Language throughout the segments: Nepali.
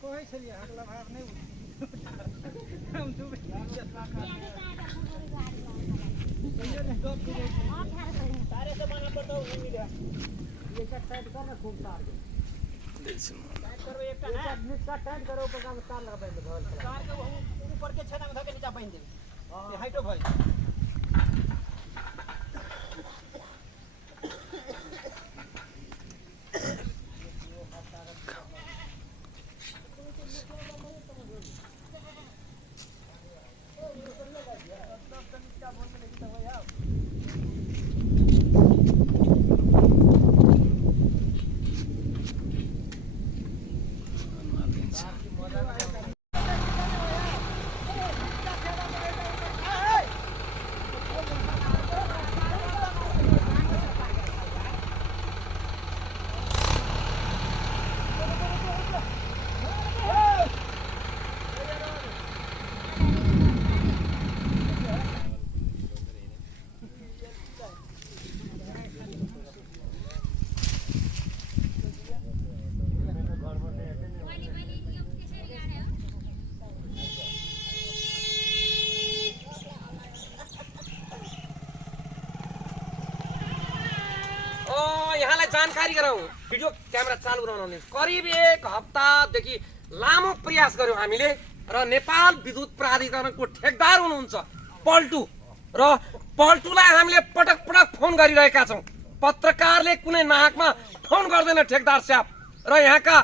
कोही छैन हातला भाग नै हम दुबे तारे से बना पड़ता हूं नहीं ये कट साइड करना खूब तार के टाइट करो एक का टाइट करो ऊपर का तार लगा दे तार के ऊपर के छेदा में धके नीचे बांध दे ये हाइटो भाई यहाँलाई जानकारी गराउँ भिडियो क्यामेरा चालु गराउन करिब 1 हप्तादेखि लामो प्रयास गर्यौं हामीले र नेपाल विद्युत प्राधिकरणको ठेकदार हुनुहुन्छ पल्टु र पल्टुलाई हामीले पटक पटक फोन गरिरहेका छौं पत्रकारले कुनै नाहकमा फोन गर्दैन ठेकदार साहब र यहाँका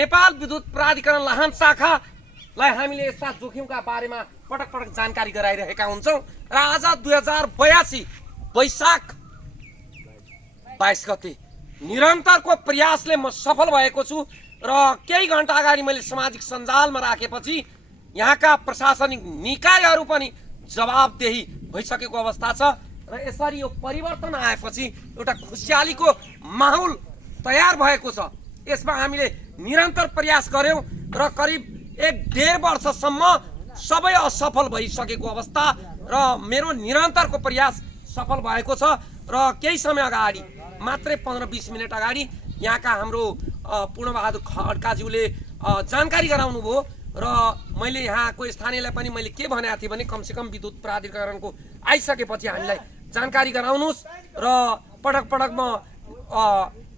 नेपाल विद्युत प्राधिकरण लाहान शाखालाई हामीले यस्ता जोखिमका बारेमा पटक पटक जानकारी गराइरहेका हुन्छौं र आज 2082 वैशाख 22 गते निरन्तरको प्रयासले म सफल भएको छु र केही घण्टा अगाडि मैले सामाजिक सञ्जालमा राखेपछि यहाँका प्रशासनिक निकायहरू पनि जवाबदेही भइसकेको अवस्था छ र यसरी यो परिवर्तन आएपछि एउटा खुशियालीको माहौल तयार भएको छ यसमा हामीले निरन्तर प्रयास गर्यौं र करिब 1.5 वर्षसम्म सबै असफल भइसकेको अवस्था र मेरो निरन्तरको प्रयास सफल भएको छ र केही समय अगाडि मात्रै 15-20 मिनट अगाडि यहाँका हाम्रो पूर्णबहादुर खड्काज्यूले जानकारी गराउनु भयो र मैले यहाँको स्थानीयलाई पनि मैले के भनेको थिएँ भने कमसेकम विद्युत प्राधिकरणको आइसकेपछि हामीलाई जानकारी गराउनुस् र पटक पटक म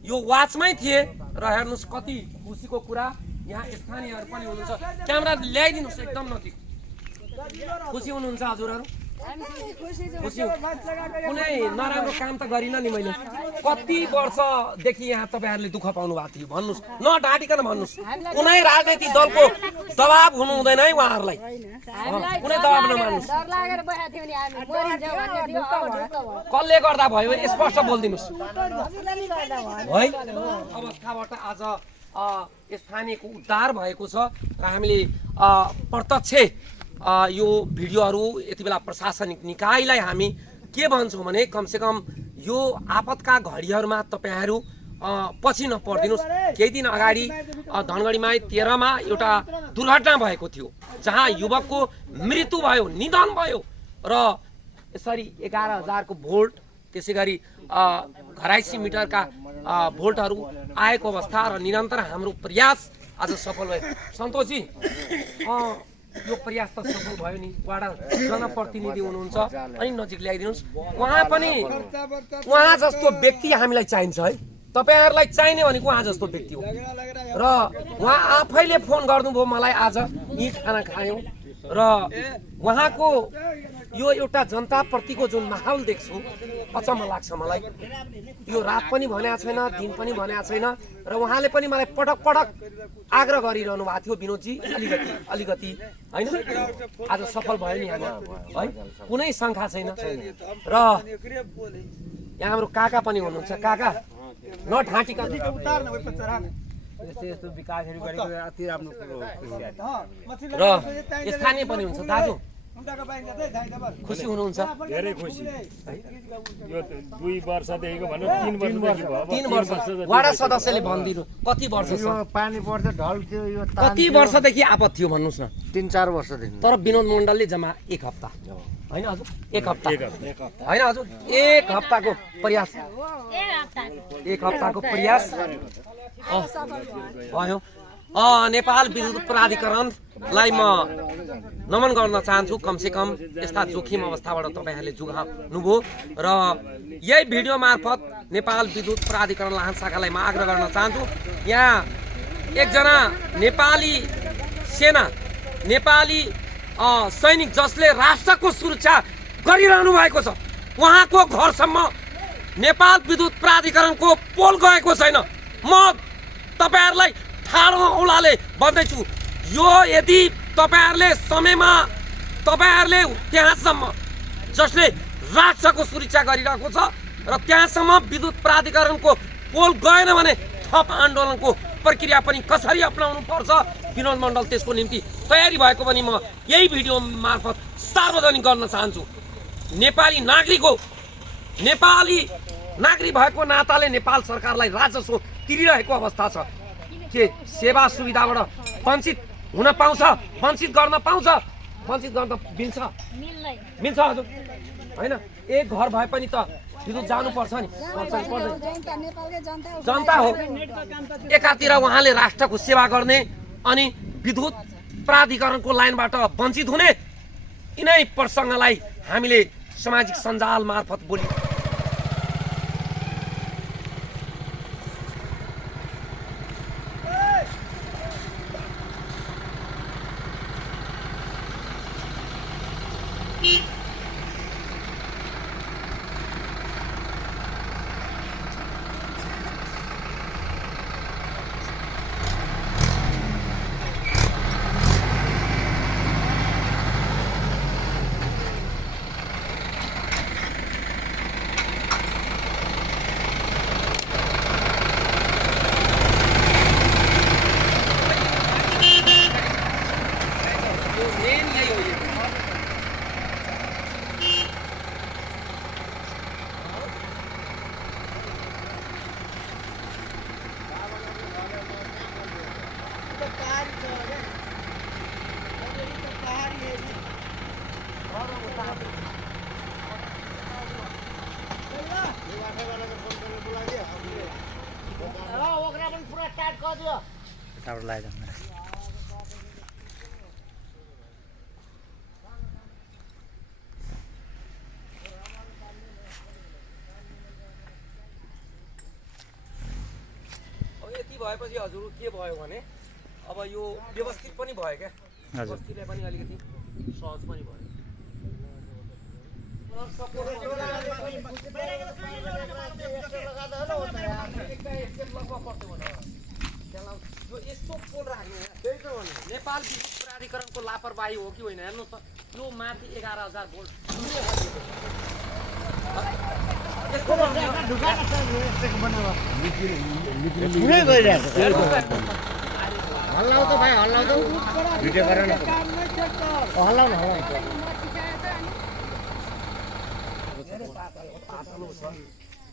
यो वाचमै थिए र हेर्नुस् कति खुसीको कुरा यहाँ स्थानीयहरू पनि हुनुहुन्छ क्यामेरा ल्याइदिनुस् एकदम नजिक खुसी हुनुहुन्छ हजुरहरू कुनै नराम्रो काम त गरिन नि मैले कति वर्षदेखि यहाँ तपाईहरुले दुःख पाउनु भएको थियो भन्नुस् नढाटिकन भन्नुस् कुनै राजनीतिक दलको दबाब हुनु हुँदैन है उहाँहरुलाई कुनै दबाब नमान्नुस् डर लागेर बसेको थियो नि हामी मरिन्छ भन्ने थियो कसले गर्दा भयो स्पष्ट बोल्दिनुस् है अवस्थाबाट आज स्थानीयको उद्धार भएको छ र हामीले प्रत्यक्ष यो भिडियोहरु यति बेला प्रशासनिक निकायलाई हामी के भन्छौं भने कमसेकम यो आपतका घडीहरुमा तपाईहरु पछि नपर्दिनुस् केही दिन अगाडि धनगढीमा 13 मा एउटा दुर्घटना भएको थियो जहाँ युवकको मृत्यु भयो निधन भयो र यसरी 11000 को भोल्ट त्यसैगरी घराइसी मिटरका भोल्टहरु आएको अवस्था र निरन्तर हाम्रो प्रयास आज सफल भयो सन्तोषजी यो प्रयास त सफल भयो नि वाडा जनप्रतिनिधि हुनुहुन्छ अनि नजिक ल्याइदिनुस् उहाँ जस्तो व्यक्ति हामीलाई चाहिन्छ है तपाईहरुलाई चाहिने भनेको उहाँ जस्तो व्यक्ति हो र उहाँ आफैले फोन गर्नुभयो मलाई आज यी खाना खायौं र उहाँको यो एउटा जनता प्रतिको जुन माहौल देख्छु अचम्म लाग्छ मलाई यो रात पनि भनेको छैन दिन पनि भनेको छैन र उहाँले पनि मलाई पटक पटक आग्रह गरिरहनु भएको थियो विनोदजी अलिकति हैन आज सफल भयो नि हामी है कुनै शंका छैन र यहाँ हाम्रो काका पनि हुनुहुन्छ काका नढाटिका यस्तो विकासहरु गरेको अति राम्रो कुरो हो र स्थानीय पनि हुन्छ दाजु खुसी हुनुहुन्छ धेरै खुसी यो 2 वर्षदेखिको भन्नु 3 वर्षदेखि भयो 3 वर्ष वाडा सदस्यले भनिदिनु कति वर्ष छ पानी पर्छ ढल थियो यो कति वर्षदेखि आपत थियो भन्नुस् न 3-4 वर्षदेखि तर विनोद मण्डलले जम्मा 1 हप्ता हैन हजुर 1 हप्ता हैन हजुर 1 हप्ताको प्रयास 1 हप्ताको प्रयास भयो नेपाल विद्युत प्राधिकरणलाई म नमन गर्न चाहन्छु कमसे कम यस्ता जोखिम अवस्थाबाट तपाईहरुले जुगाउनुभयो र यही भिडियो मार्फत नेपाल विद्युत प्राधिकरण लाहान शाखालाई म आग्रह गर्न चाहन्छु यहाँ एकजना नेपाली सेना नेपाली सैनिक जसले राष्ट्रको सुरक्षा गरिरहनु भएको छ उहाँको घरसम्म नेपाल विद्युत प्राधिकरणको पोल गएको छैन म तपाईहरुलाई ठाडो औलाले भन्दैछु यो यदि तपाईहरुले समयमा तपाईहरुले त्यहाँसम्म जसले राष्ट्रको सुरक्षा गरिरहेको छ र त्यहाँसम्म विद्युत प्राधिकरणको पोल गएन भने थप आन्दोलनको प्रक्रिया पनि कसरी अपनाउनु पर्छ विनोद मण्डल त्यसको निम्ति तयारी भएको पनि म यही भिडियो मार्फत सार्वजनिक गर्न चाहन्छु नेपाली नागरिक भएको नाताले नेपाल सरकारलाई राजस्व तिरिरहेको अवस्था छ के सेवा सुविधाबाट वञ्चित हुन पाउँछ वञ्चित गर्न पाउँछ वञ्चित गर्न मिल्छ मिल्छ हजुर हैन एक घर भए पनि त विद्युत जानुपर्छ नि जनता हो एकातिर उहाँले राष्ट्रको सेवा गर्ने अनि विद्युत प्राधिकरणको लाइनबाट वञ्चित हुने यिनै प्रसङ्गलाई हामीले सामाजिक सञ्जाल मार्फत बोली टावर लाएर यति भएपछि हजुर के भयो भने अब यो व्यवस्थित पनि भयो क्या व्यवस्थितले पनि अलिकति सहज पनि भयो यो यस्तो पोल राख्ने नेपाल विद्युत प्राधिकरणको लापरवाही हो कि होइन हेर्नु त यो माथि 11,000 भोल्ट हल्लाउ त भाइ हल्लाउ त भिडियो गर न हल्लाउ न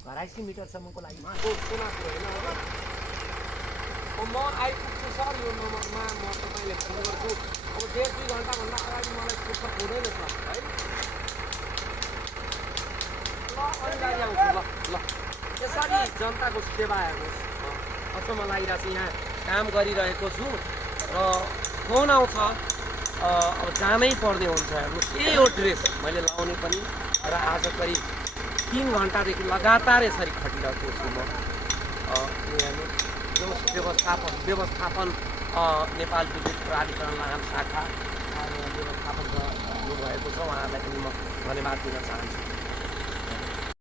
घराइसी मिटरसम्मको लागि म आइपुग्छु सर यो नम्बरमा म तपाईँले फोन गर्छु अब 1.5-2 घन्टाभन्दा अगाडि मलाई फुर्सद हुँदैन सर है ल अनिवार्य आउँछु ल यसरी जनताको सेवा हेर्नुहोस् अचम्म लागिरहेको छ यहाँ काम गरिरहेको छु र फोन आउँछ अब जानै पर्ने हुन्छ हेर्नुहोस् यही हो ड्रेस मैले लाउने पनि र आज करिब 3 घन्टादेखि लगातार यसरी खटिरहेको छु म हेर्नुहोस् व्यवस्थापन नेपाल विद्युत प्राधिकरण लाहान शाखा व्यवस्थापन गर्नुभएको छ उहाँहरूलाई पनि म धन्यवाद दिन चाहन्छु